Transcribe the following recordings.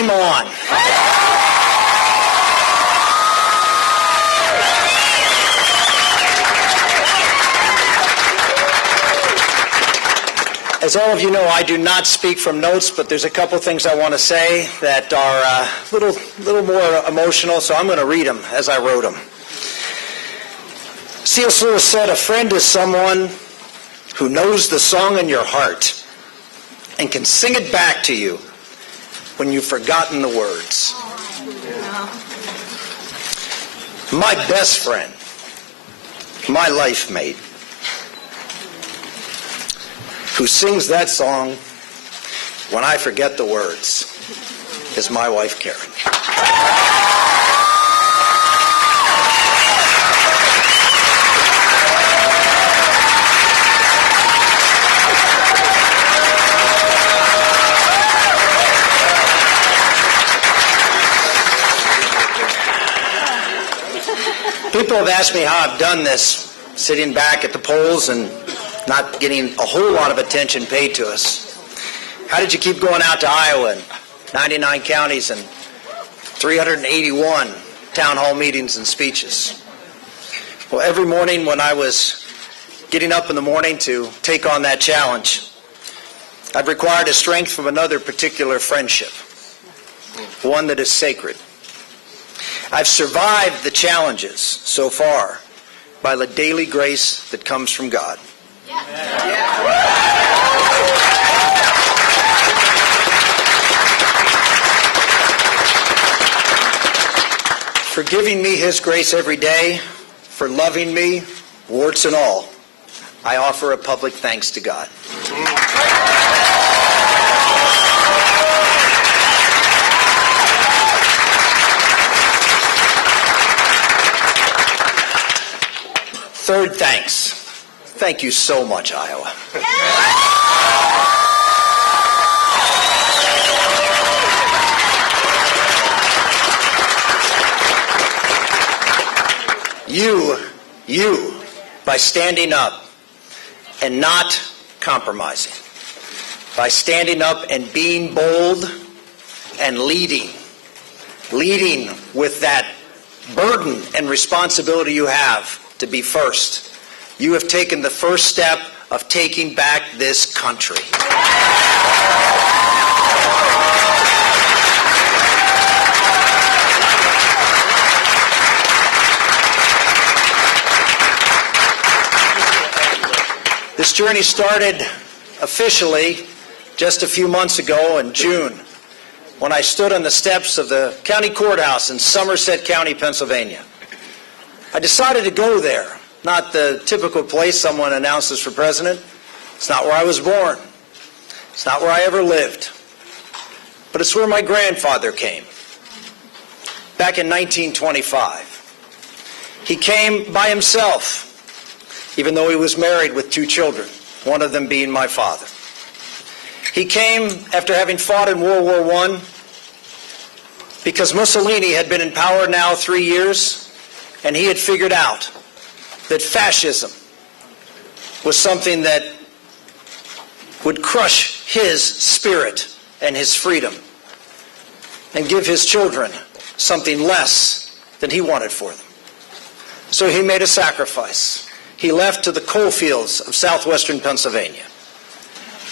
Game on. As all of you know, I do not speak from notes, but there's a couple things I want to say that are a little more emotional, so I'm going to read them as I wrote them. C.S. Lewis said, "A friend is someone who knows the song in your heart and can sing it back to you when you've forgotten the words." My best friend, my life mate, who sings that song when I forget the words, is my wife, Karen. People have asked me how I've done this, sitting back at the polls and not getting a whole lot of attention paid to us. How did you keep going out to Iowa and 99 counties and 381 town hall meetings and speeches? Well, every morning when I was getting up in the morning to take on that challenge, I've required a strength from another particular friendship, one that is sacred. I've survived the challenges so far by the daily grace that comes from God. For giving me His grace every day, for loving me, warts and all, I offer a public thanks to God. Third thanks. Thank you so much, Iowa. You, by standing up and not compromising, by standing up and being bold and leading with that burden and responsibility you have to be first. You have taken the first step of taking back this country. This journey started officially just a few months ago in June, when I stood on the steps of the county courthouse in Somerset County, Pennsylvania. I decided to go there. Not the typical place someone announces for president. It's not where I was born. It's not where I ever lived. But it's where my grandfather came, back in 1925. He came by himself, even though he was married with 2 children, one of them being my father. He came after having fought in World War I, because Mussolini had been in power now 3 years, and he had figured out that fascism was something that would crush his spirit and his freedom and give his children something less than he wanted for them. So he made a sacrifice. He left to the coal fields of southwestern Pennsylvania.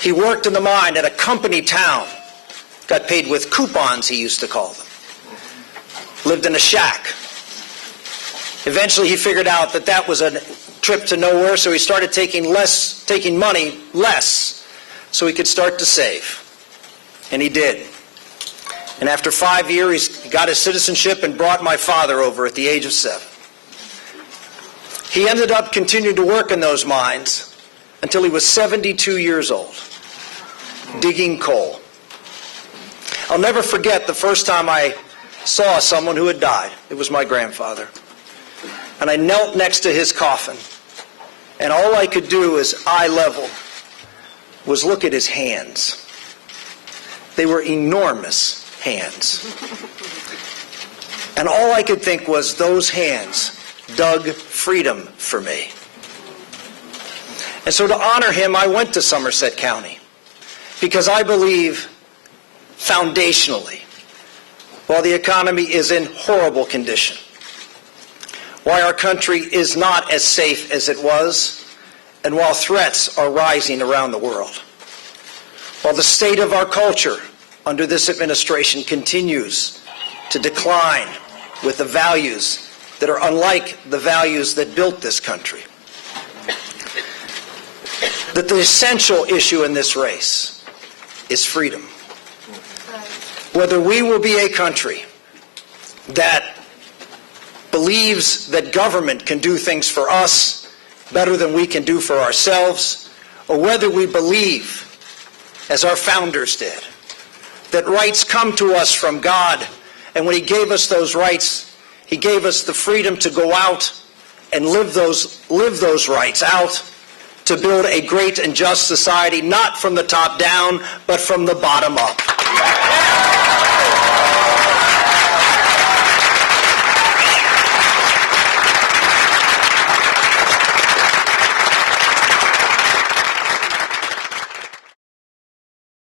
He worked in the mine at a company town, got paid with coupons, he used to call them. Lived in a shack. Eventually he figured out that that was a trip to nowhere, so he started taking money less, so he could start to save. And he did. And after 5 years, he got his citizenship and brought my father over at the age of 7. He ended up continuing to work in those mines until he was 72 years old, digging coal. I'll never forget the first time I saw someone who had died. It was my grandfather. And I knelt next to his coffin, and all I could do as eye level was look at his hands. They were enormous hands. And all I could think was, those hands dug freedom for me. And so to honor him, I went to Somerset County, because I believe foundationally while the economy is in horrible condition, why our country is not as safe as it was, and while threats are rising around the world, while the state of our culture under this administration continues to decline with the values that are unlike the values that built this country, that the essential issue in this race is freedom. Whether we will be a country that believes that government can do things for us better than we can do for ourselves, or whether we believe, as our founders did, that rights come to us from God, and when He gave us those rights, He gave us the freedom to go out and live those rights out, to build a great and just society, not from the top down, but from the bottom up.